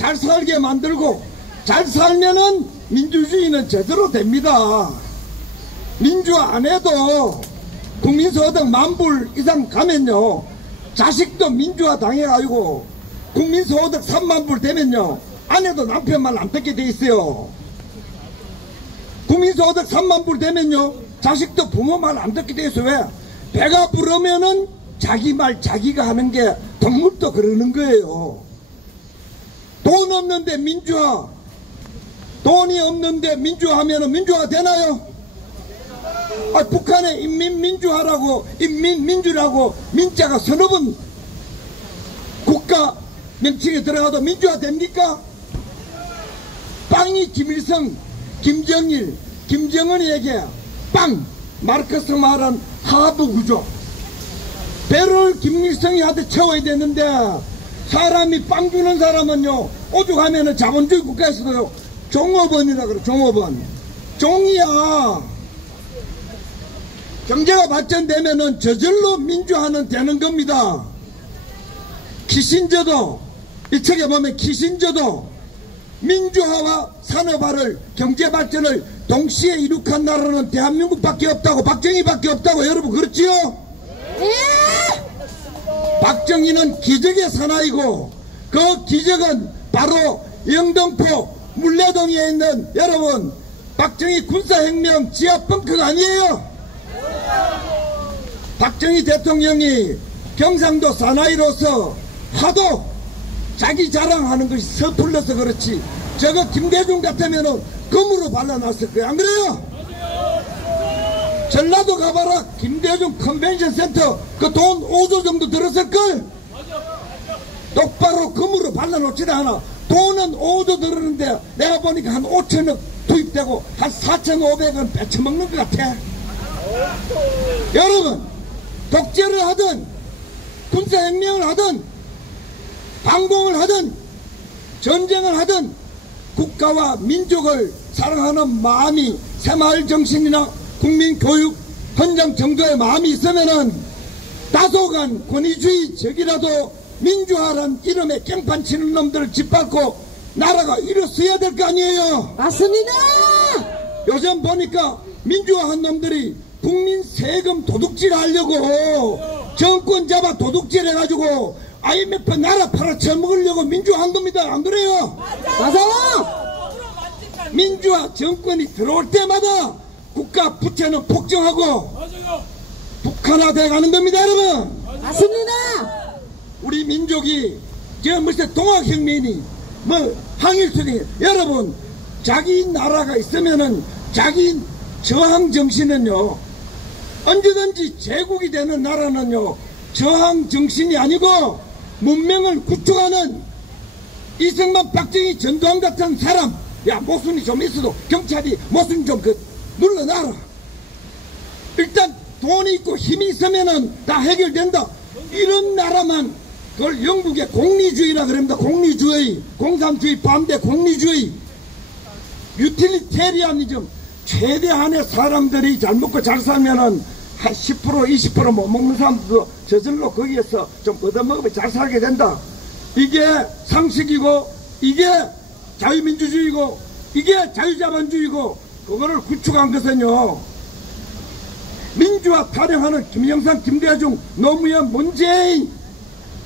잘 살게 만들고 잘 살면은 민주주의는 제대로 됩니다. 민주화 안 해도 국민소득 10,000불 이상 가면요, 자식도 민주화 당해가지고 국민소득 30,000불 되면요, 아내도 남편 말 안 듣게 돼 있어요. 국민소득 30,000불 되면요, 자식도 부모 말 안 듣게 돼 있어요. 왜? 배가 부르면은 자기 말 자기가 하는 게 동물도 그러는 거예요. 돈 없는데 민주화, 돈이 없는데 민주화하면은 민주화 되나요? 북한에 인민민주화라고 인민민주라고 민자가 서너 번 국가 명칭에 들어가도 민주화 됩니까? 빵이 김일성, 김정일, 김정은에게 빵! 마르크스 말한 하부 구조. 배를 김일성이한테 채워야 되는데 사람이 빵 주는 사람은요, 오죽하면은 자본주의 국가에서도 종업원이라 그래. 종업원. 종이야. 경제가 발전되면은 저절로 민주화는 되는 겁니다. 키신저도, 이 책에 보면 키신저도 민주화와 산업화를, 경제 발전을 동시에 이룩한 나라는 대한민국밖에 없다고, 박정희밖에 없다고. 여러분 그렇지요? 박정희는 기적의 사나이고 그 기적은 바로 영등포 물레동에 있는, 여러분, 박정희 군사혁명 지하 벙커가 아니에요. 박정희 대통령이 경상도 사나이로서 하도 자기 자랑하는 것이 서툴러서 그렇지, 저거 김대중 같으면은 금으로 발라놨을 거야. 안 그래요? 전라도 가봐라. 김대중 컨벤션 센터 그 돈 5조 정도 들었을걸? 똑바로 금으로 발라놓지도 않아. 돈은 5조 들었는데 내가 보니까 한 5천억 투입되고 한 4,500원 뺏쳐먹는 것 같아. 여러분, 독재를 하든 군사혁명을 하든 반공을 하든 전쟁을 하든 국가와 민족을 사랑하는 마음이, 새마을 정신이나 국민교육 헌정 정도의 마음이 있으면은 다소간 권위주의적이라도 민주화란 이름에 깽판 치는 놈들을 짓밟고 나라가 일어서야 될 거 아니에요. 맞습니다. 요즘 보니까 민주화한 놈들이 국민 세금 도둑질 하려고 정권 잡아 도둑질 해가지고 IMF 나라 팔아쳐먹으려고 민주화한 겁니다. 안 그래요? 맞아요. 민주화 정권이 들어올 때마다 국가 부채는 폭증하고 북한화돼 가는 겁니다. 여러분 맞습니다. 우리 민족이 저 무슨 동학혁명이니 뭐 항일투쟁이, 여러분 자기 나라가 있으면은 자기 저항정신은요 언제든지 제국이 되는 나라는요 저항정신이 아니고 문명을 구축하는 이승만, 박정희, 전두환 같은 사람, 야 모순이 좀 있어도 경찰이 모순 좀 눌러놔라. 일단 돈이 있고 힘이 있으면은 다 해결된다. 이런 나라만 그걸 영국의 공리주의라 그럽니다. 공리주의, 공산주의 반대 공리주의, 유틸리테리아니즘. 최대한의 사람들이 잘 먹고 잘 살면은 한 10% 20% 못 먹는 사람들도 저절로 거기에서 좀 얻어먹으면 잘 살게 된다. 이게 상식이고 이게 자유민주주의고 이게 자유자본주의고, 그거를 구축한 것은요 민주화 타령하는 김영삼, 김대중, 노무현, 문재인,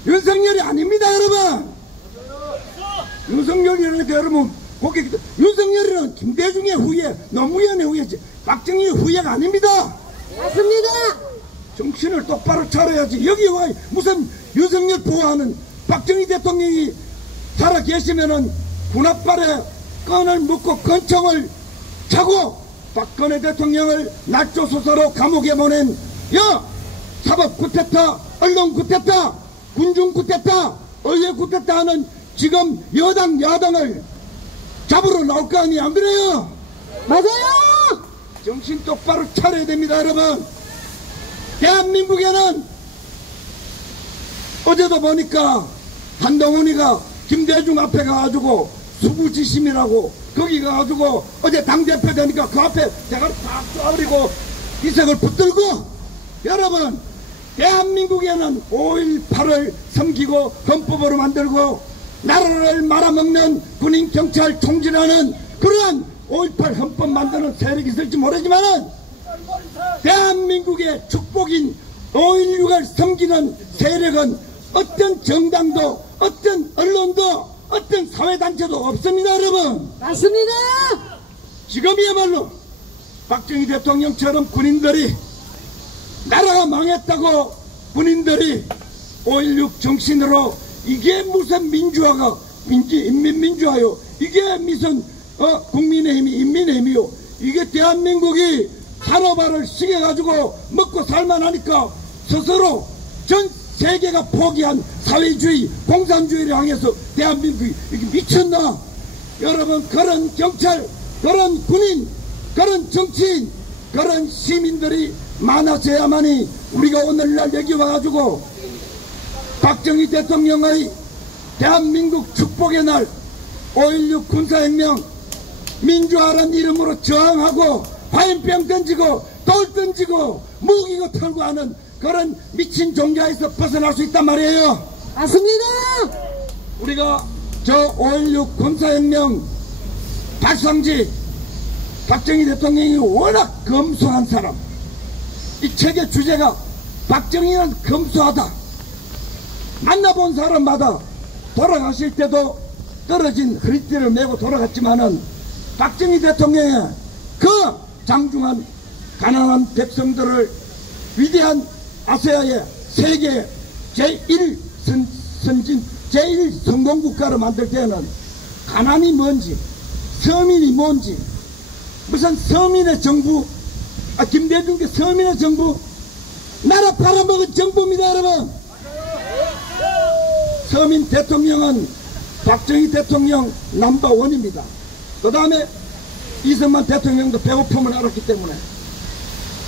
윤석열이 아닙니다. 여러분 윤석열이라니까 여러분 거기 윤석열이는 김대중의 후예, 노무현의 후예지 박정희의 후예가 아닙니다. 맞습니다. 정신을 똑바로 차려야지. 여기 와 무슨 윤석열 보호하는 박정희 대통령이 살아 계시면은 군합발에 끈을 묶고 권총을 차고 박근혜 대통령을 날조소사로 감옥에 보낸, 야 사법 쿠데타, 언론 쿠데타, 군중 쿠데타, 의회 쿠데타 하는 지금 여당 야당을 잡으러 나올 거 아니. 안 그래요? 맞아요. 정신 똑바로 차려야 됩니다. 여러분 대한민국에는 어제도 보니까 한동훈이가 김대중 앞에 가가지고 수구지심이라고 거기 가가지고 어제 당대표 되니까 그 앞에 대가리 탁 쏴버리고 이색을 붙들고, 여러분 대한민국에는 5.18을 섬기고 헌법으로 만들고 나라를 말아먹는 군인 경찰 총질하는 그러한 5.18 헌법 만드는 세력이 있을지 모르지만은 대한민국의 축복인 5.16을 섬기는 세력은 어떤 정당도 어떤 언론도 어떤 사회단체도 없습니다. 여러분, 맞습니다. 지금이야말로 박정희 대통령처럼 군인들이 나라가 망했다고 군인들이 5.16 정신으로 이게 무슨 민주화가 인민민주화요, 이게 무슨 국민의힘이 인민의힘이요, 이게 대한민국이 산업화를 시켜가지고 먹고 살만하니까 스스로 전 세계가 포기한 사회주의 공산주의를 향해서 대한민국이 이게 미쳤나? 여러분, 그런 경찰, 그런 군인, 그런 정치인, 그런 시민들이 많아져야만이 우리가 오늘날 여기 와가지고 박정희 대통령의 대한민국 축복의 날 5.16 군사혁명 민주화라는 이름으로 저항하고 화염병 던지고 돌 던지고 무기고 털고 하는 그런 미친 종자에서 벗어날 수 있단 말이에요. 맞습니다. 우리가 저 5.16 군사혁명 발상지 박정희 대통령이 워낙 검소한 사람, 이 책의 주제가 박정희는 검소하다. 만나본 사람마다 돌아가실 때도 떨어진 허리띠를 메고 돌아갔지만은 박정희 대통령의 그 장중한 가난한 백성들을 위대한 아시아의 세계 제1 성공국가로 만들 때는 가난이 뭔지, 서민이 뭔지, 무슨 서민의 정부, 김대중의 서민의 정부, 나라 팔아먹은 정부입니다. 여러분, 서민 대통령은 박정희 대통령 넘버원입니다. 그 다음에 이승만 대통령도 배고픔을 알았기 때문에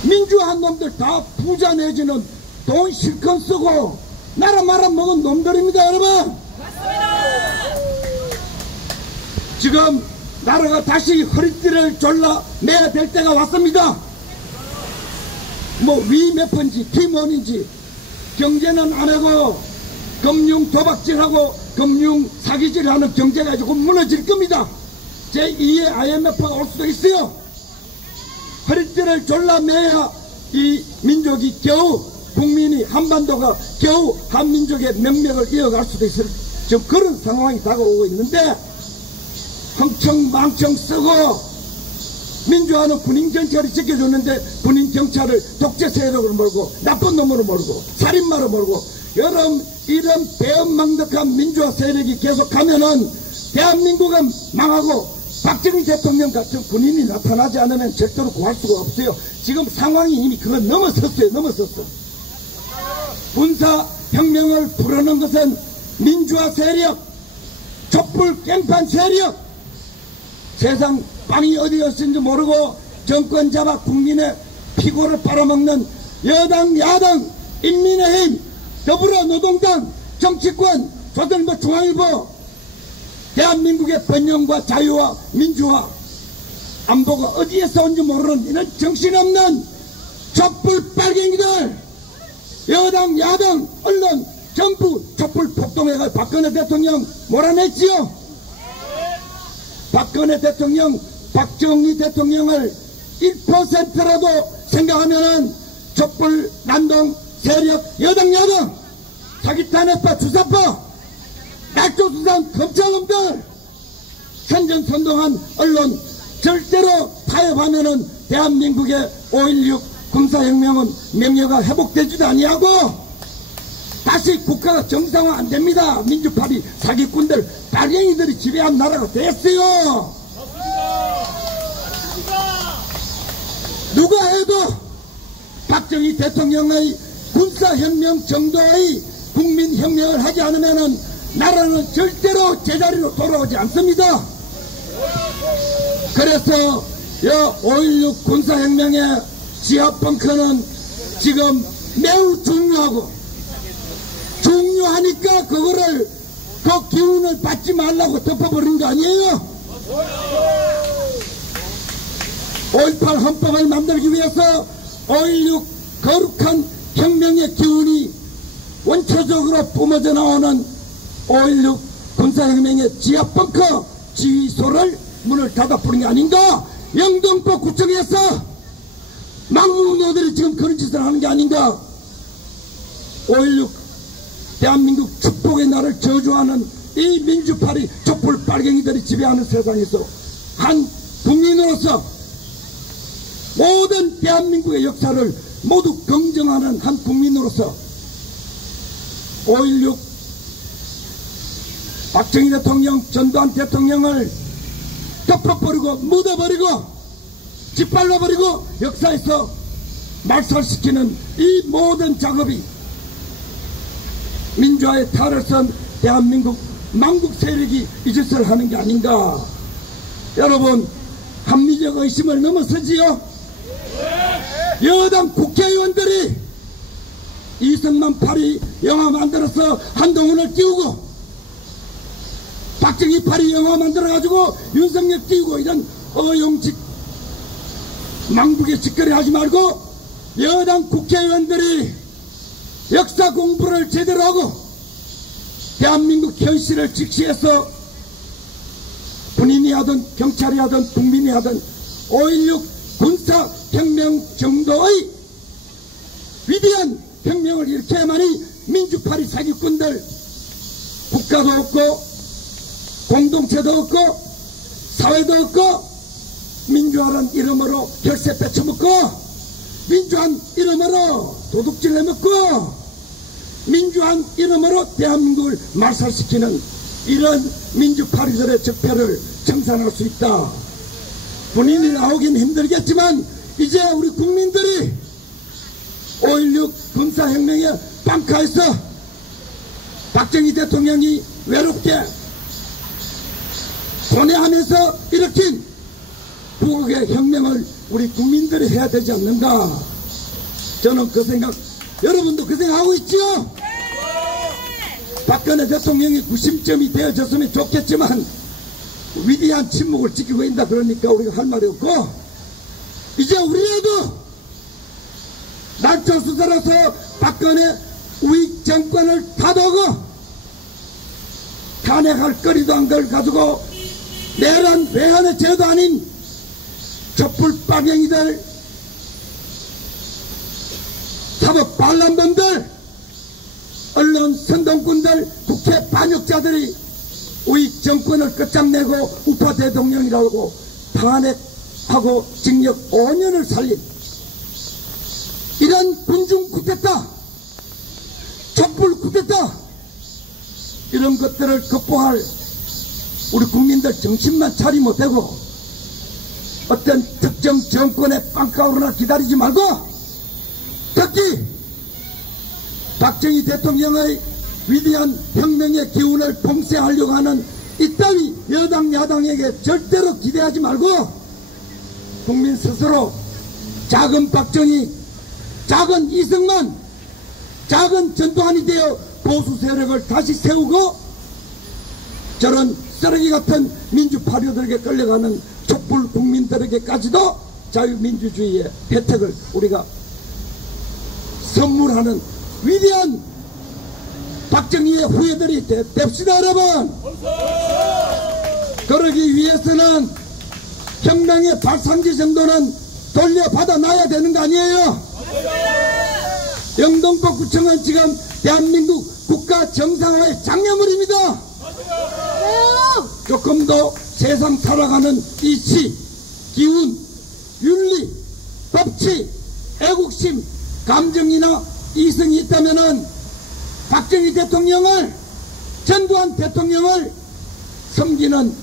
민주화한 놈들 다 부자 내지는 돈 실컷 쓰고 나라 말아먹은 놈들입니다. 여러분, 지금 나라가 다시 허리띠를 졸라 매야 될 때가 왔습니다. 뭐 위 몇 번지 팀원인지 경제는 안 하고 금융 도박질하고 금융 사기질하는 경제가 이제 곧 무너질 겁니다. 제2의 IMF가 올 수도 있어요. 허리띠를 졸라 매야 이 민족이 겨우, 국민이, 한반도가 겨우 한민족의 명맥을 이어갈 수도 있을 지금 그런 상황이 다가오고 있는데, 흥청망청 쓰고 민주화는 군인 경찰이 지켜줬는데 군인 경찰을 독재 세력으로 몰고 나쁜 놈으로 몰고 살인마로 몰고, 여러분, 이런 배은망덕한 민주화 세력이 계속하면은 대한민국은 망하고 박정희 대통령 같은 군인이 나타나지 않으면 절대로 구할 수가 없어요. 지금 상황이 이미 그건 넘어섰어요. 넘어섰어. 군사혁명을 부르는 것은 민주화 세력, 촛불 깽판 세력, 세상 빵이 어디였는지 모르고 정권 잡아 국민의 피고를 빨아먹는 여당, 야당, 인민의힘, 더불어노동당, 정치권, 조선일보, 중앙일보, 대한민국의 번영과 자유와 민주화, 안보가 어디에서 온지 모르는 이런 정신없는 촛불 빨갱이들, 여당, 야당, 언론 전부 촛불 폭동해가 박근혜 대통령 몰아냈지요. 박근혜 대통령, 박정희 대통령을 1%라도 생각하면은 촛불 난동 세력, 여당, 야당, 사기탄핵파, 주사파, 낙조수산 검찰놈들, 선전선동한 언론 절대로 타협하면은 대한민국의 5.16 군사혁명은 명예가 회복되지도 아니하고 다시 국가가 정상화 안 됩니다. 민주파리 사기꾼들, 빨갱이들이 지배한 나라가 됐어요. 누가 해도 박정희 대통령의 군사혁명 정도의 국민혁명을 하지 않으면은 나라는 절대로 제자리로 돌아오지 않습니다. 그래서 5.16 군사혁명의 지하벙커는 지금 매우 중요하니까 그거를 그 기운을 받지 말라고 덮어버린 거 아니에요? 5.18 헌법을 만들기 위해서 5.16 거룩한 혁명의 기운이 원초적으로 뿜어져 나오는 5.16 군사혁명의 지하벙커 지휘소를 문을 닫아버린 게 아닌가? 영등포 구청에서 망국노들이 지금 그런 짓을 하는 게 아닌가? 5.16 대한민국 축복의 날을 저주하는 이 민주파리 촛불 빨갱이들이 지배하는 세상에서 한 국민으로서 모든 대한민국의 역사를 모두 긍정하는 한 국민으로서 5.16 박정희 대통령, 전두환 대통령을 덮어버리고 묻어버리고 짓밟아버리고 역사에서 말살시키는 이 모든 작업이 민주화의 탈을 선 대한민국 망국 세력이 이 짓을 하는 게 아닌가. 여러분, 합리적 의심을 넘어서지요. 여당 국회의원들이 이승만 파리 영화 만들어서 한동훈을 띄우고 박정희 파리 영화 만들어가지고 윤석열 띄우고 이런 어용직 망국의 짓거리 하지 말고 여당 국회의원들이 역사 공부를 제대로 하고 대한민국 현실을 직시해서 군인이 하든 경찰이 하든 국민이 하든 5.16 군사혁명 정도의 위대한 혁명을 일으켜야만이 민주파리 사기꾼들 국가도 없고 공동체도 없고 사회도 없고 민주화란 이름으로 결세 뺏쳐먹고 민주한 이름으로 도둑질 해먹고 민주한 이름으로 대한민국을 말살시키는 이런 민주파리들의 적폐를 청산할 수 있다. 본인이 나오긴 힘들겠지만 이제 우리 국민들이 5.16 군사혁명의 방카에서 박정희 대통령이 외롭게 고뇌하면서 일으킨 부국의 혁명을 우리 국민들이 해야 되지 않는가. 저는 그 생각, 여러분도 그 생각하고 있지요? 박근혜 대통령이 구심점이 되어졌으면 좋겠지만 위대한 침묵을 지키고 있다 그러니까 우리가 할 말이 없고 이제 우리라도 날조수사로서 박근혜 우익 정권을 타도고 탄핵할 거리도 안 걸 가지고 내란 외환의 죄도 아닌 촛불 빨갱이들 사법 반란범들 언론 선동꾼들 국회 반역자들이 우익 정권을 끝장내고 우파 대통령이라고 탄핵하고 징역 5년을 살린 이런 군중 쿠데타 촛불 쿠데타 이런 것들을 극복할 우리 국민들 정신만 차리 못하고 어떤 특정 정권의 빵가루나 기다리지 말고 특히 박정희 대통령의 위대한 혁명의 기운을 봉쇄하려고 하는 이따위 여당 야당에게 절대로 기대하지 말고 국민 스스로 작은 박정희, 작은 이승만, 작은 전두환이 되어 보수 세력을 다시 세우고 저런 쓰레기 같은 민주파리들에게 끌려가는 촛불 국민들에게까지도 자유민주주의의 혜택을 우리가 선물하는 위대한 박정희의 후예들이 됩시다 여러분. 그러기 위해서는 혁명의 발상지 정도는 돌려받아 놔야 되는 거 아니에요? 영등포 구청은 지금 대한민국 국가 정상화의 장려물입니다. 조금 더 세상 살아가는 이치, 기운, 윤리, 법치, 애국심, 감정이나 이성이 있다면은 박정희 대통령을, 전두환 대통령을 섬기는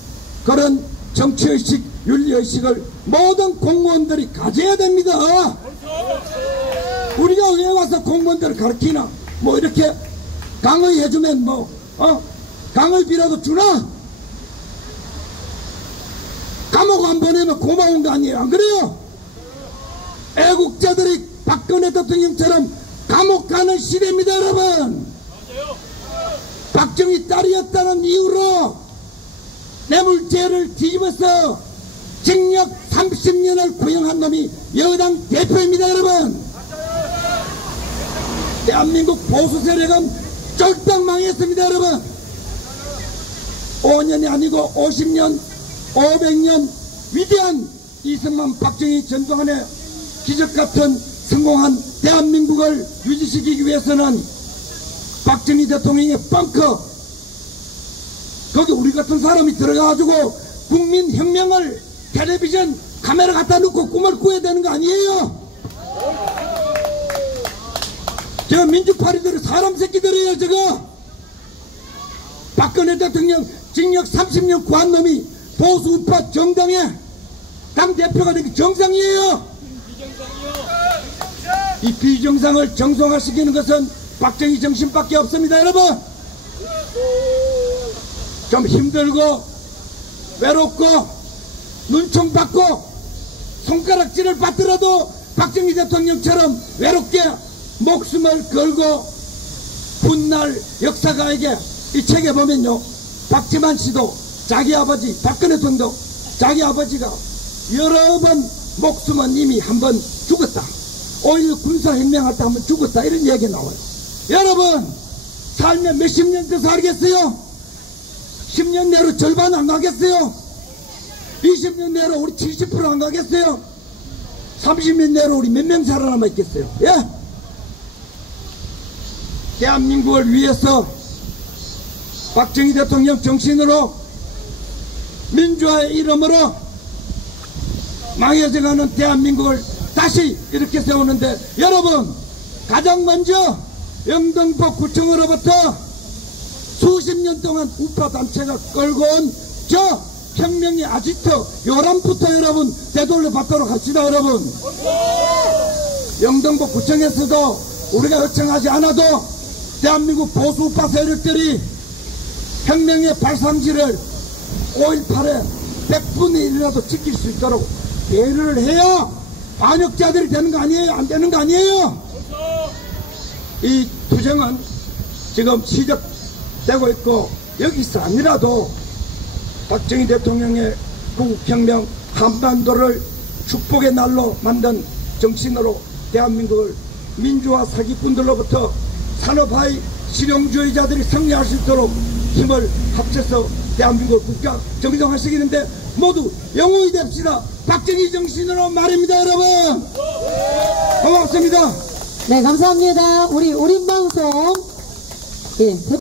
그런 정치의식, 윤리의식을 모든 공무원들이 가져야 됩니다. 우리가 왜 와서 공무원들을 가르치나? 뭐 이렇게 강의해주면 강의비라도 주나? 감옥 안 보내면 고마운 거 아니에요? 안 그래요? 애국자들이 박근혜 대통령처럼 감옥 가는 시대입니다 여러분. 박정희 딸이었다는 이유로 뇌물죄를 뒤집어서 징역 30년을 구형한 놈이 여당 대표입니다 여러분. 대한민국 보수 세력은 쫄딱 망했습니다 여러분. 5년이 아니고 50년, 500년 위대한 이승만, 박정희, 전두환의 기적같은 성공한 대한민국을 유지시키기 위해서는 박정희 대통령의 벙커, 거기 우리 같은 사람이 들어가가지고 국민혁명을 텔레비전 카메라 갖다 놓고 꿈을 꾸어야 되는 거 아니에요? 저 민주파리들은 사람 새끼들이에요. 저거 박근혜 대통령 징역 30년 구한 놈이 보수 우파 정당의 당대표가 되기 정상이에요. 이 비정상을 정상화시키는 것은 박정희 정신밖에 없습니다. 여러분, 좀 힘들고 외롭고 눈총 받고 손가락질을 받더라도 박정희 대통령처럼 외롭게 목숨을 걸고 훗날 역사가에게 이 책에 보면요, 박지만 씨도 자기 아버지 박근혜 대통령도 자기 아버지가 여러 번 목숨은 이미 한 번 죽었다, 5.16 군사혁명할 때 한 번 죽었다, 이런 얘기 나와요. 여러분, 살면 몇십 년 더 살겠어요? 10년 내로 절반 안 가겠어요? 20년 내로 우리 70% 안 가겠어요? 30년 내로 우리 몇 명 살아남아 있겠어요? 예? 대한민국을 위해서 박정희 대통령 정신으로 민주화의 이름으로 망해져가는 대한민국을 다시 이렇게 세우는데, 여러분, 가장 먼저 영등포 구청으로부터 수십 년 동안 우파 단체가 끌고 온 저 혁명의 아지트 요람부터 여러분 되돌려 받도록 합시다. 여러분, 영등포 구청에서도 우리가 요청하지 않아도 대한민국 보수 우파 세력들이 혁명의 발상지를 5.18에 100분의 1이라도 지킬 수 있도록 배려를 해야 반역자들이 되는 거 아니에요? 안 되는 거 아니에요? 이 투쟁은 지금 시작되고 있고, 여기서 아니라도 박정희 대통령의 구국혁명 한반도를 축복의 날로 만든 정신으로 대한민국을 민주화 사기꾼들로부터 산업화의 실용주의자들이 승리할 수 있도록 힘을 합쳐서 대한민국을 국가 정상화시키는데 모두 영웅이 됩시다. 박정희 정신으로 말입니다. 여러분, 고맙습니다. 네, 감사합니다. 우리 방송, 예.